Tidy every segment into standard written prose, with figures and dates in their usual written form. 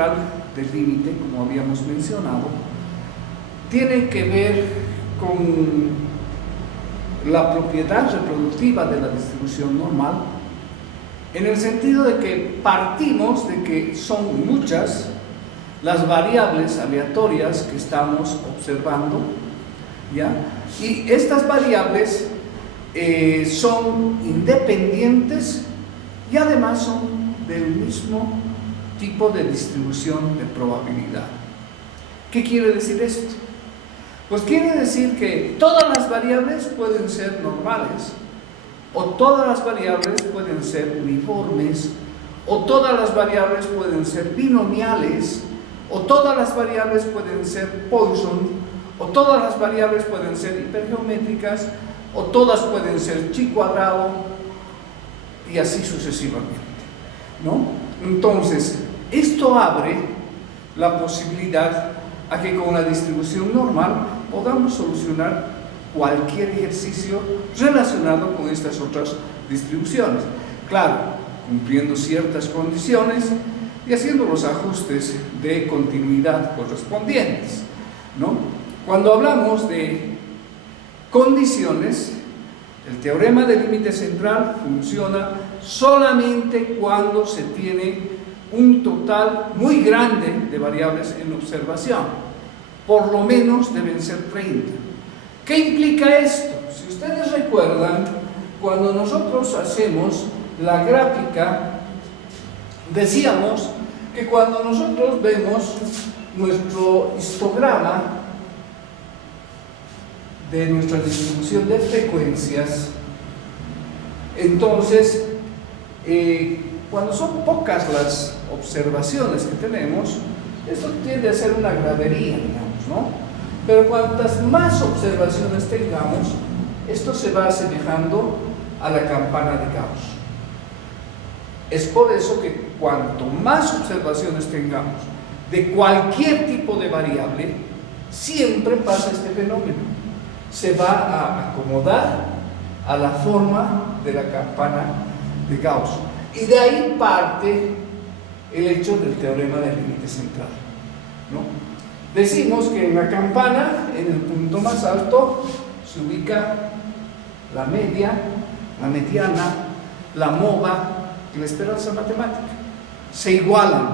central del límite, como habíamos mencionado, tiene que ver con la propiedad reproductiva de la distribución normal, en el sentido de que partimos de que son muchas las variables aleatorias que estamos observando, ¿ya? Y estas variables son independientes y además son del mismo tipo de distribución de probabilidad. ¿Qué quiere decir esto? Pues quiere decir que todas las variables pueden ser normales, o todas las variables pueden ser uniformes, o todas las variables pueden ser binomiales, o todas las variables pueden ser Poisson, o todas las variables pueden ser hipergeométricas, o todas pueden ser chi cuadrado, y así sucesivamente, ¿no? Entonces, esto abre la posibilidad a que con la distribución normal podamos solucionar cualquier ejercicio relacionado con estas otras distribuciones. Claro, cumpliendo ciertas condiciones y haciendo los ajustes de continuidad correspondientes, ¿no? Cuando hablamos de condiciones, el teorema del límite central funciona solamente cuando se tiene un total muy grande de variables en observación. Por lo menos deben ser 30. ¿Qué implica esto? Si ustedes recuerdan, cuando nosotros hacemos la gráfica, decíamos que cuando nosotros vemos nuestro histograma de nuestra distribución de frecuencias, entonces, cuando son pocas las observaciones que tenemos, esto tiende a ser una gradería, digamos, ¿no? Pero cuantas más observaciones tengamos, esto se va asemejando a la campana de Gauss. Es por eso que cuanto más observaciones tengamos de cualquier tipo de variable, siempre pasa este fenómeno. Se va a acomodar a la forma de la campana de Gauss. Y de ahí parte el hecho del teorema del límite central, ¿no? Decimos que en la campana, en el punto más alto, se ubica la media, la mediana, la mova y la esperanza matemática. Se igualan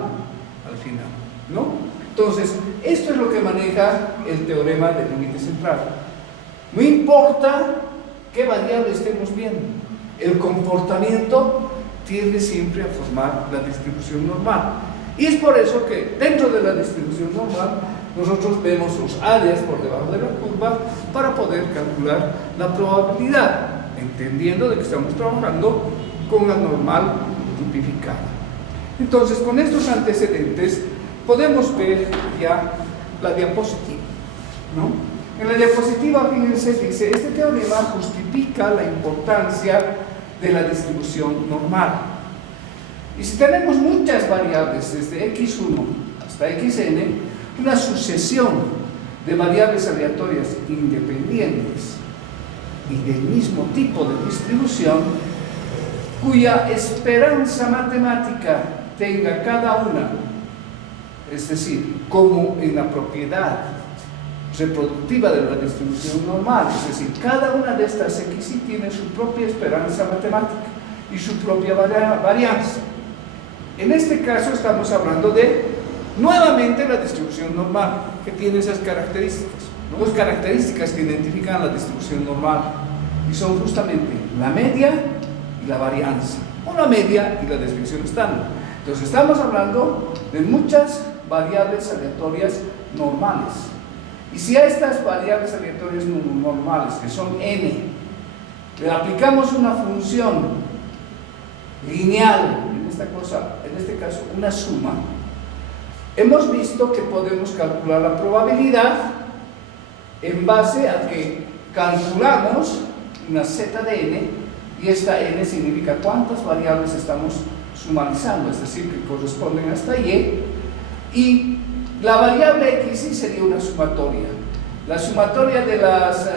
al final, ¿no? Entonces, esto es lo que maneja el teorema del límite central. No importa qué variable estemos viendo, el comportamiento tiende siempre a formar la distribución normal. Y es por eso que dentro de la distribución normal nosotros vemos los áreas por debajo de la curva para poder calcular la probabilidad, entendiendo de que estamos trabajando con la normal tipificada. Entonces, con estos antecedentes podemos ver ya la diapositiva, ¿no? En la diapositiva, fíjense, dice: este teorema justifica la importancia de la distribución normal. Y si tenemos muchas variables desde x1 hasta xn, una sucesión de variables aleatorias independientes y del mismo tipo de distribución, cuya esperanza matemática tenga cada una, es decir, como en la propiedad reproductiva de la distribución normal, es decir, cada una de estas xy tiene su propia esperanza matemática y su propia varianza. En este caso estamos hablando de, nuevamente, la distribución normal, que tiene esas características, ¿no? Dos características que identifican la distribución normal, y son justamente la media y la varianza, o la media y la desviación estándar. Entonces estamos hablando de muchas variables aleatorias normales. Y si a estas variables aleatorias normales, que son n, le aplicamos una función lineal, en este caso una suma, hemos visto que podemos calcular la probabilidad en base a que calculamos una z de n, y esta n significa cuántas variables estamos sumalizando, es decir, que corresponden hasta y la variable xy sería una sumatoria. La sumatoria de las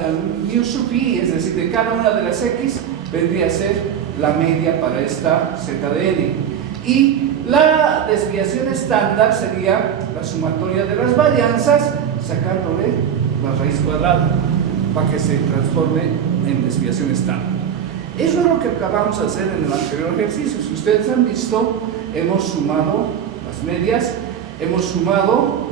mu sub i, es decir, de cada una de las x, vendría a ser la media para esta z de n. Y la desviación estándar sería la sumatoria de las varianzas sacándole la raíz cuadrada para que se transforme en desviación estándar. Eso es lo que acabamos de hacer en el anterior ejercicio. Si ustedes han visto, hemos sumado las medias, hemos sumado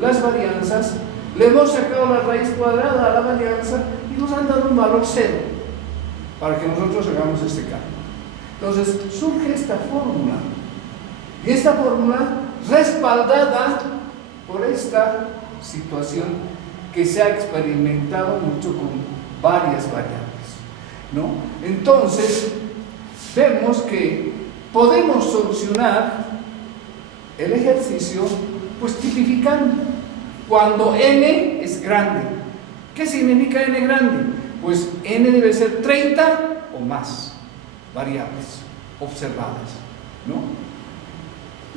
las varianzas, le hemos sacado la raíz cuadrada a la varianza y nos han dado un valor 0 para que nosotros hagamos este cálculo. Entonces surge esta fórmula, y esta fórmula respaldada por esta situación que se ha experimentado mucho con varias variables, ¿no? Entonces vemos que podemos solucionar el ejercicio pues tipificando cuando n es grande. ¿Qué significa n grande? Pues n debe ser 30 o más variables observadas, ¿no?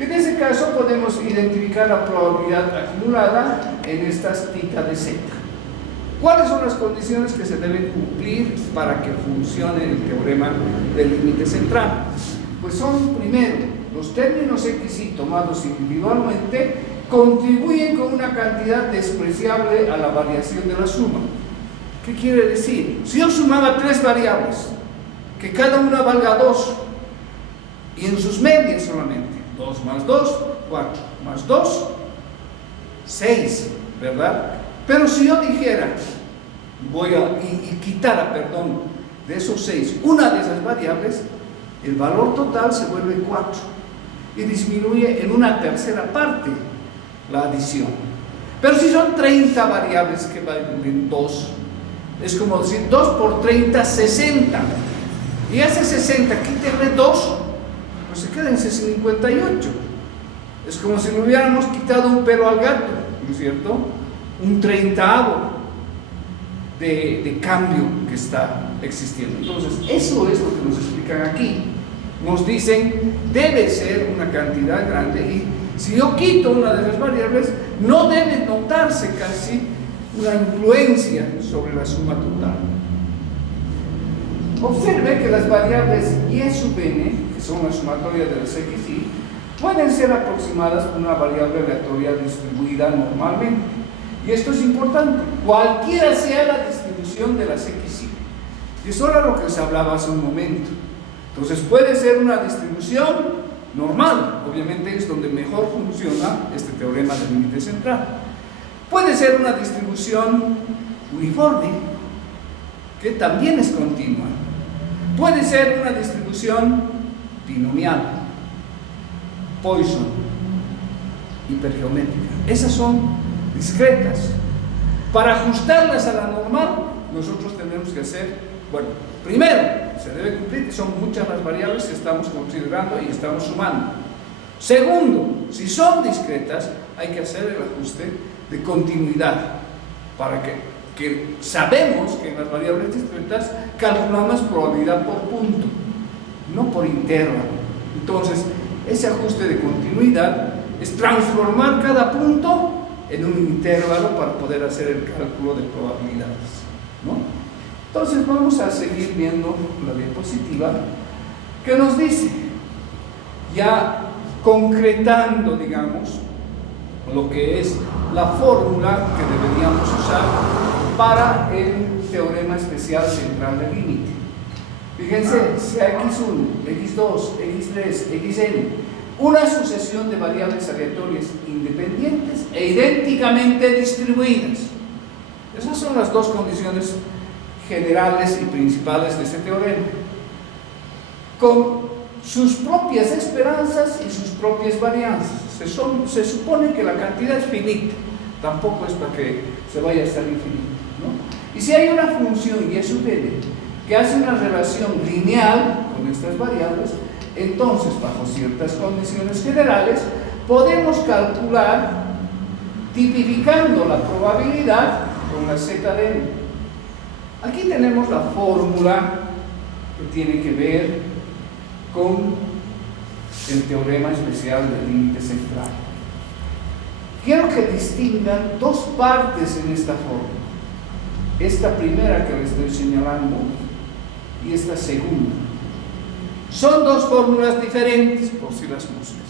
En ese caso podemos identificar la probabilidad acumulada en estas θ de z. ¿Cuáles son las condiciones que se deben cumplir para que funcione el teorema del límite central? Pues son, primero, los términos x y tomados individualmente contribuyen con una cantidad despreciable a la variación de la suma. ¿Qué quiere decir? Si yo sumaba 3 variables, que cada una valga 2, y en sus medias solamente, 2 más 2, 4 más 2, 6, ¿verdad? Pero si yo dijera, quitara, de esos 6, una de esas variables, el valor total se vuelve 4 y disminuye en una tercera parte la adición. Pero si son 30 variables que valen 2, es como decir 2 por 30, 60. Y ese 60, quítenle 2, pues se queda en 58. Es como si le hubiéramos quitado un pelo al gato, ¿no es cierto? Un 30avo de cambio que está existiendo. Entonces, eso es lo que nos explican aquí. Nos dicen, debe ser una cantidad grande, y si yo quito una de las variables, no debe notarse casi una influencia sobre la suma total. Observe que las variables y sub n, que son la sumatoria de las x y, pueden ser aproximadas por una variable aleatoria distribuida normalmente. Y esto es importante, cualquiera sea la distribución de las x y. Y eso era lo que les hablaba hace un momento. Entonces puede ser una distribución normal, obviamente es donde mejor funciona este teorema del límite central. Puede ser una distribución uniforme, que también es continua. Puede ser una distribución binomial, Poisson, hipergeométrica. Esas son discretas. Para ajustarlas a la normal, nosotros tenemos que hacer, primero, se debe cumplir que son muchas las variables que estamos considerando y estamos sumando. Segundo, si son discretas, hay que hacer el ajuste de continuidad, para que sabemos que en las variables discretas calculamos probabilidad por punto, no por intervalo. Entonces, ese ajuste de continuidad es transformar cada punto en un intervalo para poder hacer el cálculo de probabilidades, ¿no? Entonces vamos a seguir viendo la diapositiva que nos dice, ya concretando, digamos, lo que es la fórmula que deberíamos usar para el teorema especial central del límite. Fíjense, sea x1, x2, x3, xn, una sucesión de variables aleatorias independientes e idénticamente distribuidas. Esas son las dos condiciones generales y principales de este teorema, con sus propias esperanzas y sus propias varianzas. Se supone que la cantidad es finita, tampoco es para que se vaya a estar infinito, ¿no? Y si hay una función y sub n que hace una relación lineal con estas variables, entonces bajo ciertas condiciones generales podemos calcular tipificando la probabilidad con la z de n. Aquí tenemos la fórmula que tiene que ver con el teorema especial del límite central. Quiero que distingan dos partes en esta fórmula. Esta primera que les estoy señalando y esta segunda. Son dos fórmulas diferentes, por si las moscas.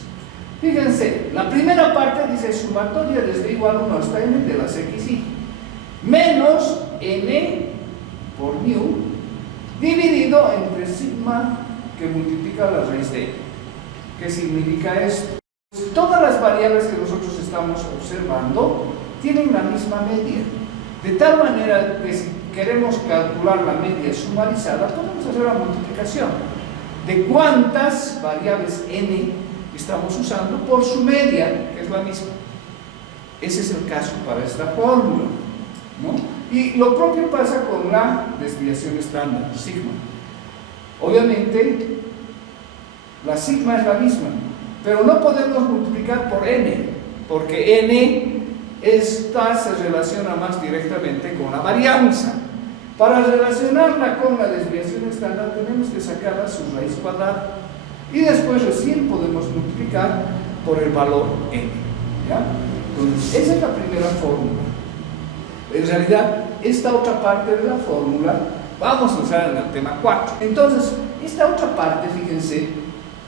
Fíjense, la primera parte dice sumatoria desde igual 1 hasta n de las xy, menos n por mu, dividido entre sigma que multiplica la raíz de n. ¿Qué significa esto? Todas las variables que nosotros estamos observando tienen la misma media, de tal manera que si queremos calcular la media sumarizada, podemos hacer la multiplicación de cuántas variables n estamos usando por su media, que es la misma. Ese es el caso para esta fórmula, ¿no? Y lo propio pasa con la desviación estándar, sigma. Obviamente, la sigma es la misma, pero no podemos multiplicar por n, porque n esta se relaciona más directamente con la varianza. Para relacionarla con la desviación estándar tenemos que sacar su raíz cuadrada y después recién podemos multiplicar por el valor n, ¿ya? Entonces, esa es la primera fórmula. En realidad, esta otra parte de la fórmula vamos a usar en el tema 4. Entonces, esta otra parte, fíjense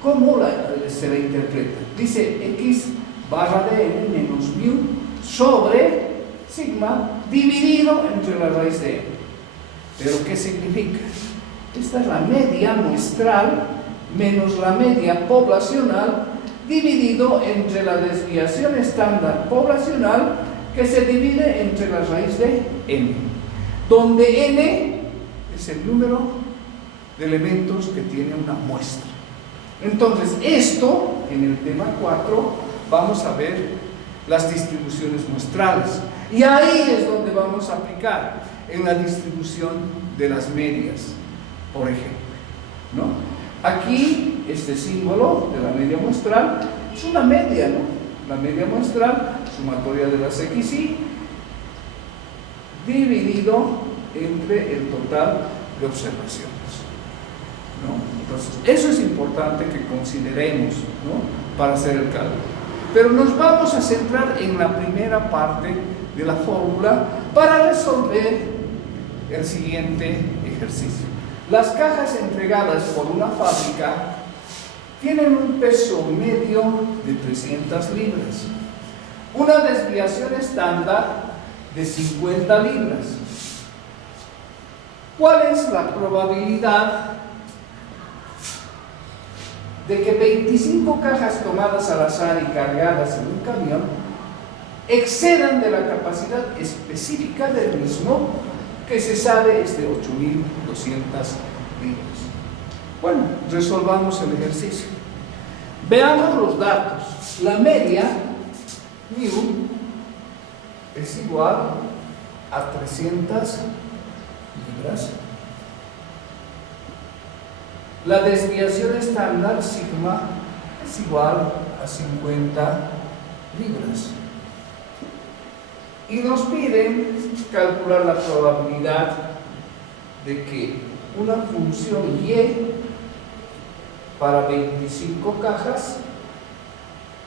cómo se la interpreta. Dice x barra de n menos mu sobre sigma dividido entre la raíz de n. ¿Pero qué significa? Esta es la media muestral menos la media poblacional dividido entre la desviación estándar poblacional que se divide entre la raíz de n, donde n es el número de elementos que tiene una muestra. Entonces, esto, en el tema 4, vamos a ver las distribuciones muestrales. Y ahí es donde vamos a aplicar en la distribución de las medias, por ejemplo, ¿no? Aquí, este símbolo de la media muestral es una media, ¿no? La media muestral, sumatoria de las xy, dividido entre el total de observaciones, ¿no? Entonces, eso es importante que consideremos, ¿no? Para hacer el cálculo. Pero nos vamos a centrar en la primera parte de la fórmula para resolver el siguiente ejercicio. Las cajas entregadas por una fábrica tienen un peso medio de 300 libras, una desviación estándar de 50 libras. ¿Cuál es la probabilidad de que 25 cajas tomadas al azar y cargadas en un camión excedan de la capacidad específica del mismo, que se sabe es de 8.200 libras? Bueno, resolvamos el ejercicio. Veamos los datos. La media, mu, es igual a 300 libras. La desviación estándar, sigma, es igual a 50 libras. Y nos piden calcular la probabilidad de que una función y para 25 cajas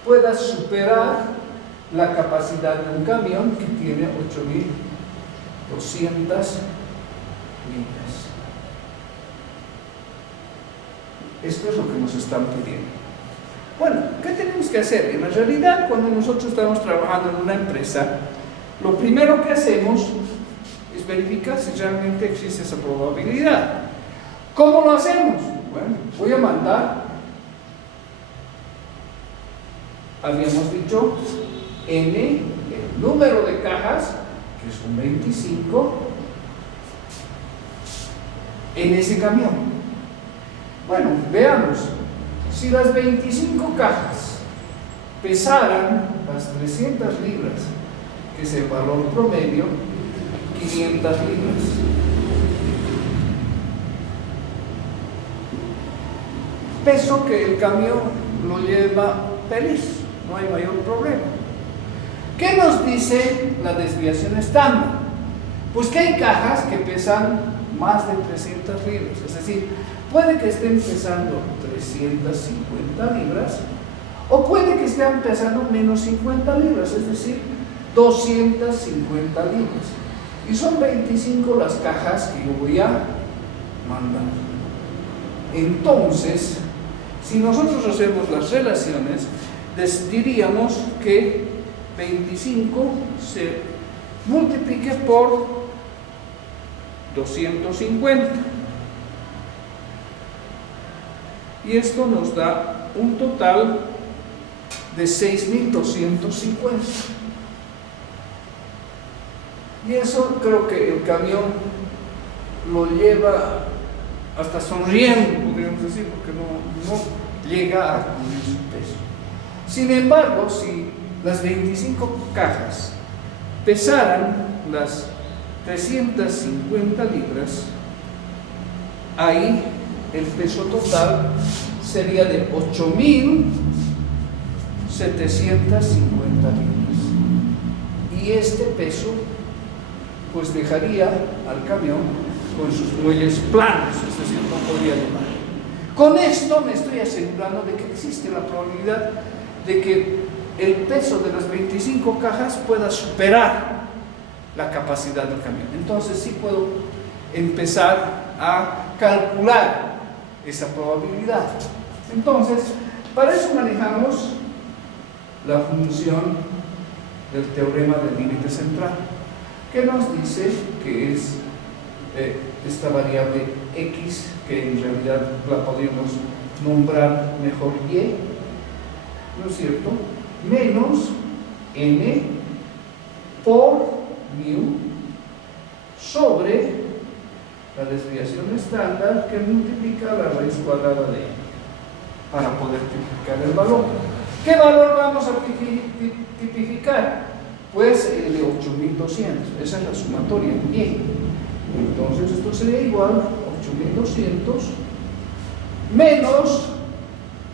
pueda superar la capacidad de un camión que tiene 8.200 libras. Esto es lo que nos están pidiendo. Bueno, ¿qué tenemos que hacer? En la realidad, cuando nosotros estamos trabajando en una empresa, lo primero que hacemos es verificar si realmente existe esa probabilidad. ¿Cómo lo hacemos? Bueno, voy a mandar, habíamos dicho, n, el número de cajas, que son 25, en ese camión. Bueno, veamos, si las 25 cajas pesaran las 300 libras, que es el valor promedio, 500 libras. Peso que el camión lo lleva feliz, no hay mayor problema. ¿Qué nos dice la desviación estándar? Pues que hay cajas que pesan más de 300 libras, es decir, puede que estén pesando 350 libras o puede que estén pesando menos 50 libras, es decir, 250 libras. Y son 25 las cajas que yo voy a mandar. Entonces, si nosotros hacemos las relaciones, diríamos que 25 se multiplique por 250. Y esto nos da un total de 6.250. Y eso creo que el camión lo lleva hasta sonriendo, podríamos decir, porque no llega a cubrir su peso. Sin embargo, si las 25 cajas pesaran las 350 libras, ahí el peso total sería de 8.750 libras. Y este peso pues dejaría al camión con sus muelles planos, es decir, no podría llevar. Con esto me estoy asegurando de que existe la probabilidad de que el peso de las 25 cajas pueda superar la capacidad del camión. Entonces sí puedo empezar a calcular esa probabilidad. Entonces, para eso manejamos la función del teorema del límite central, que nos dice que es esta variable x, que en realidad la podríamos nombrar mejor y, ¿no es cierto?, menos n por mu sobre la desviación estándar, que multiplica la raíz cuadrada de n, para poder tipificar el valor. ¿Qué valor vamos a tipificar? Pues el de 8.200, esa es la sumatoria en y. Entonces esto sería igual a 8.200 menos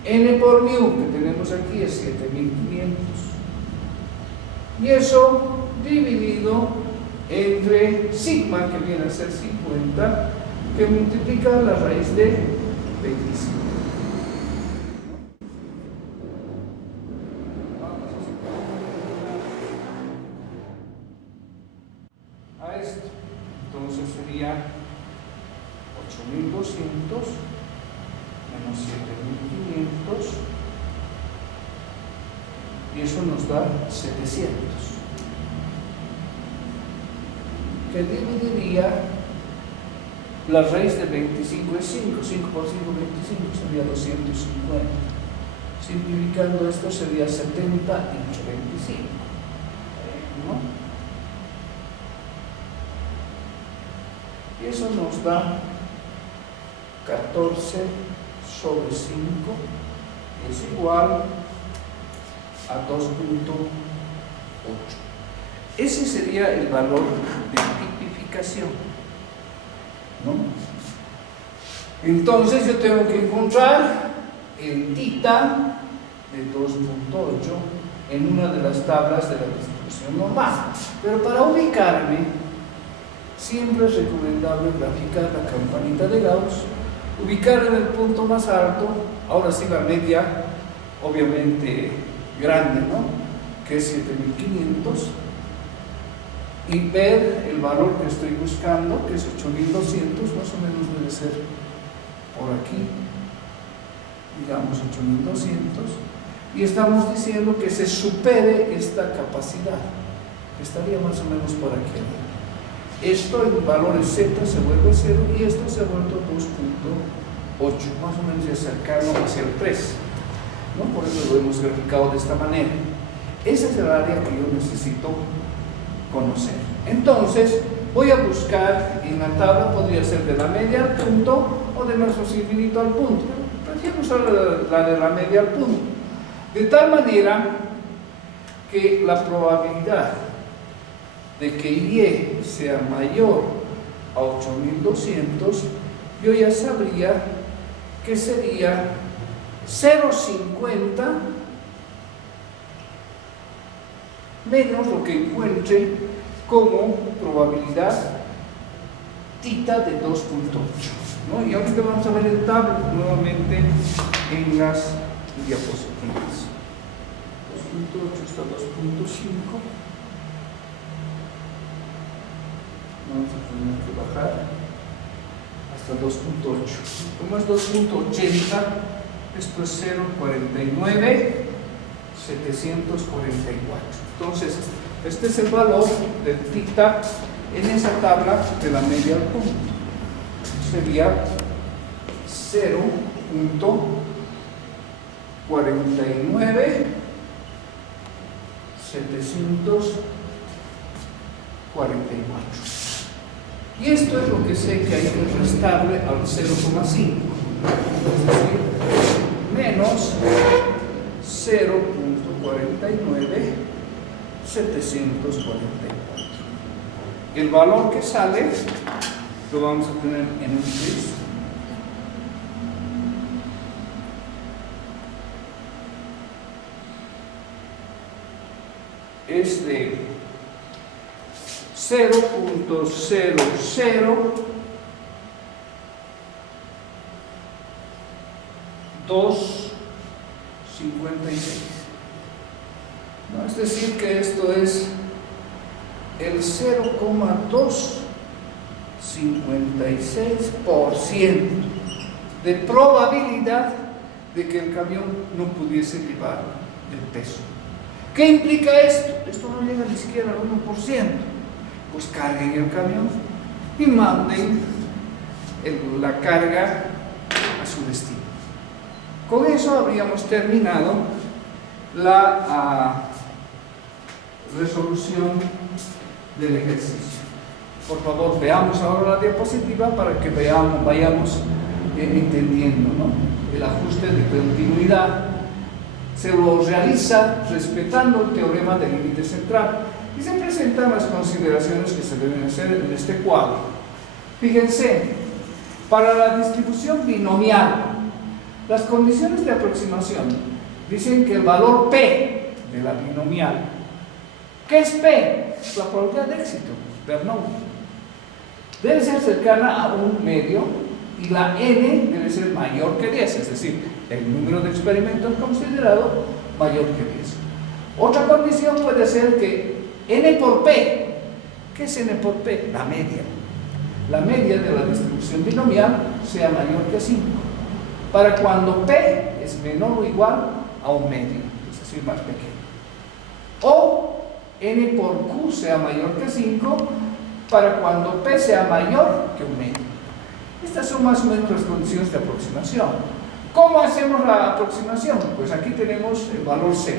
n por mu, que tenemos aquí, es 7.500. Y eso dividido entre sigma, que viene a ser 50, que multiplica la raíz de 25. A esto, entonces sería 8.200 menos 7.500, y eso nos da 700, que dividiría la raíz de 25 es 5, 5 por 5, 25, sería 250. Simplificando esto sería 70 entre 25, ¿no? Y eso nos da 14 sobre 5, es igual a 2.8. Ese sería el valor de tipificación, ¿no? Entonces yo tengo que encontrar el tita de 2.8 en una de las tablas de la distribución normal. Pero para ubicarme, siempre es recomendable graficar la campanita de Gauss, ubicar en el punto más alto, ahora sí la media, obviamente grande, ¿no?, que es 7.500, y ver el valor que estoy buscando, que es 8.200, más o menos debe ser por aquí, digamos 8.200, y estamos diciendo que se supere esta capacidad, que estaría más o menos por aquí. Esto en valores z se vuelve 0 y esto se ha vuelto 2.8, más o menos ya cercano hacia el 3, ¿no? Por eso lo hemos graficado de esta manera. Ese es el área que yo necesito conocer. Entonces voy a buscar en la tabla, podría ser de la media al punto o de menos infinito al punto. Prefiero usar la de la media al punto, de tal manera que la probabilidad de que y sea mayor a 8.200, yo ya sabría que sería 0.50 menos lo que encuentre como probabilidad tita de 2.8, ¿no? Y ahorita vamos a ver el tabla nuevamente en las diapositivas. 2.8 está 2.5. Vamos a tener que bajar hasta hasta 2.8. Como es 2.80, esto es 0.49.744. Entonces, este es el valor del tic-tac en esa tabla de la media al punto. Sería 0.49.744. Y esto es lo que sé que hay que restarle al 0,5, es decir, menos 0.49.744. El valor que sale lo vamos a tener en un gris. Es de 0.00256. ¿No? Es decir, que esto es el 0.256% de probabilidad de que el camión no pudiese llevar el peso. ¿Qué implica esto? Esto no llega ni siquiera al 1%. Pues carguen el camión y manden la carga a su destino. Con eso habríamos terminado la resolución del ejercicio. Por favor, veamos ahora la diapositiva para que vayamos entendiendo, ¿no? El ajuste de continuidad se lo realiza respetando el teorema del límite central y se presentan las consideraciones que se deben hacer en este cuadro. Fíjense, para la distribución binomial, las condiciones de aproximación dicen que el valor P de la binomial, ¿qué es P? La probabilidad de éxito, Bernoulli, debe ser cercana a un medio y la N debe ser mayor que 10, es decir, el número de experimentos considerado mayor que 10. Otra condición puede ser que N por P, ¿qué es N por P? La media. La media de la distribución binomial sea mayor que 5. Para cuando P es menor o igual a un medio, es decir, más pequeño. O N por Q sea mayor que 5 para cuando P sea mayor que un medio. Estas son más o menos las condiciones de aproximación. ¿Cómo hacemos la aproximación? Pues aquí tenemos el valor Z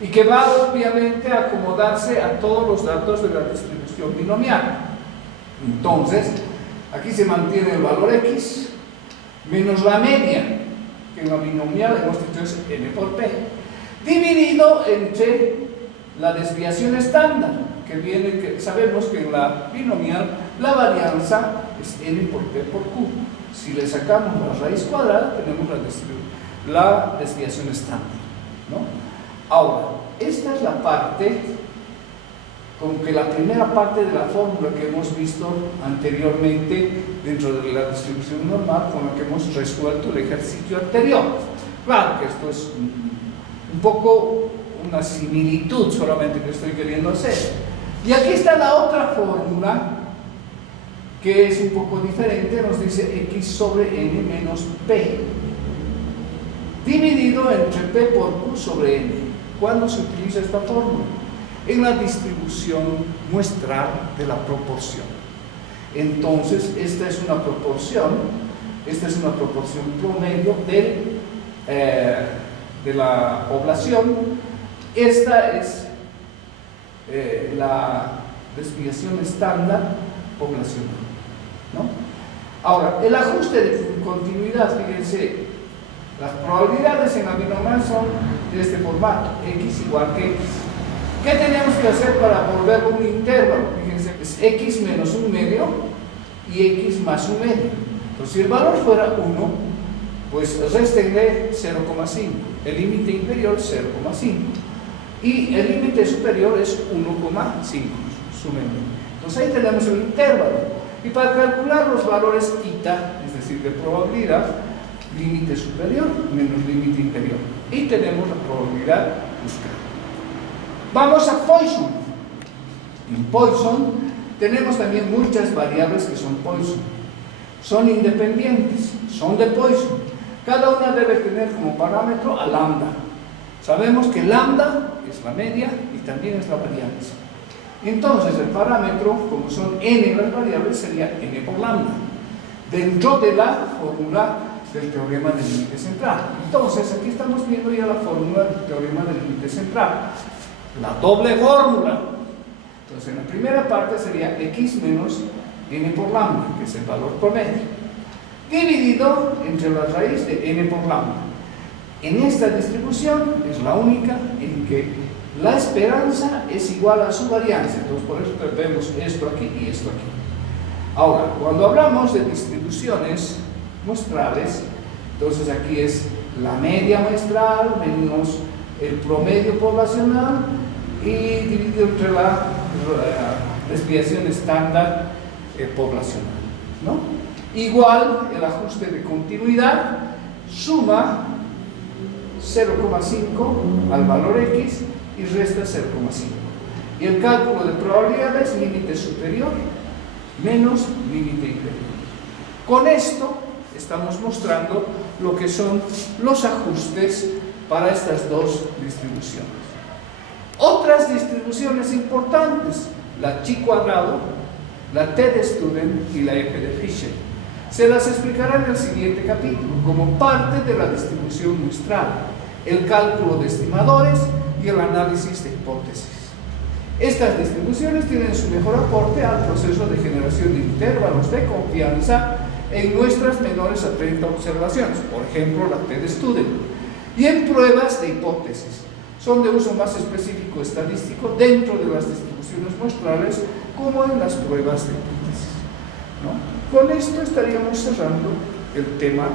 y que va obviamente a acomodarse a todos los datos de la distribución binomial. Entonces, aquí se mantiene el valor X menos la media, que en la binomial hemos dicho es N por P, dividido entre la desviación estándar, que sabemos que en la binomial la varianza es N por P por Q. Si le sacamos la raíz cuadrada, tenemos la desviación estándar, ¿no? Ahora, esta es la parte con que la primera parte de la fórmula que hemos visto anteriormente dentro de la distribución normal con la que hemos resuelto el ejercicio anterior. Claro que esto es un poco una similitud solamente que estoy queriendo hacer. Y aquí está la otra fórmula que es un poco diferente, nos dice X sobre N menos P dividido entre P por Q sobre N. ¿Cuándo se utiliza esta fórmula? En la distribución muestral de la proporción. Entonces, esta es una proporción promedio de la población. Esta es la desviación estándar poblacional, ¿no? Ahora, el ajuste de continuidad, fíjense, las probabilidades en la binomial son de este formato, X igual que X. ¿Qué tenemos que hacer para volverlo un intervalo? Fíjense, es X menos un medio y X más un medio. Entonces, si el valor fuera 1, pues réstenle 0,5. El límite inferior es 0,5. Y el límite superior es 1,5, su medio. Entonces, ahí tenemos el intervalo. Y para calcular los valores θ, es decir, de probabilidad, límite superior menos límite inferior. Y tenemos la probabilidad buscada. Vamos a Poisson. En Poisson tenemos también muchas variables que son Poisson. son independientes, son de Poisson. Cada una debe tener como parámetro a lambda. Sabemos que lambda es la media y también es la varianza. Entonces el parámetro, como son n las variables, sería n por lambda, dentro de la fórmula del teorema del límite central. Entonces aquí estamos viendo ya la fórmula del teorema del límite central, la doble fórmula. Entonces en la primera parte sería x menos n por lambda, que es el valor promedio, dividido entre la raíz de n por lambda. En esta distribución es la única en que la esperanza es igual a su varianza. Entonces por eso vemos esto aquí y esto aquí. Ahora, cuando hablamos de distribuciones muestrales, entonces aquí es la media muestral menos el promedio poblacional y dividido entre la desviación estándar poblacional, ¿no? Igual el ajuste de continuidad suma 0,5 al valor x y resta 0,5. Y el cálculo de probabilidades, límite superior menos límite inferior. Con esto estamos mostrando lo que son los ajustes para estas dos distribuciones. Otras distribuciones importantes, la chi cuadrado, la t de Student y la f de Fisher, se las explicará en el siguiente capítulo como parte de la distribución muestral, el cálculo de estimadores y el análisis de hipótesis. Estas distribuciones tienen su mejor aporte al proceso de generación de intervalos de confianza en muestras menores a 30 observaciones, por ejemplo la t de Student, y en pruebas de hipótesis. Son de uso más específico estadístico dentro de las distribuciones muestrales como en las pruebas de hipótesis, ¿no? Con esto estaríamos cerrando el tema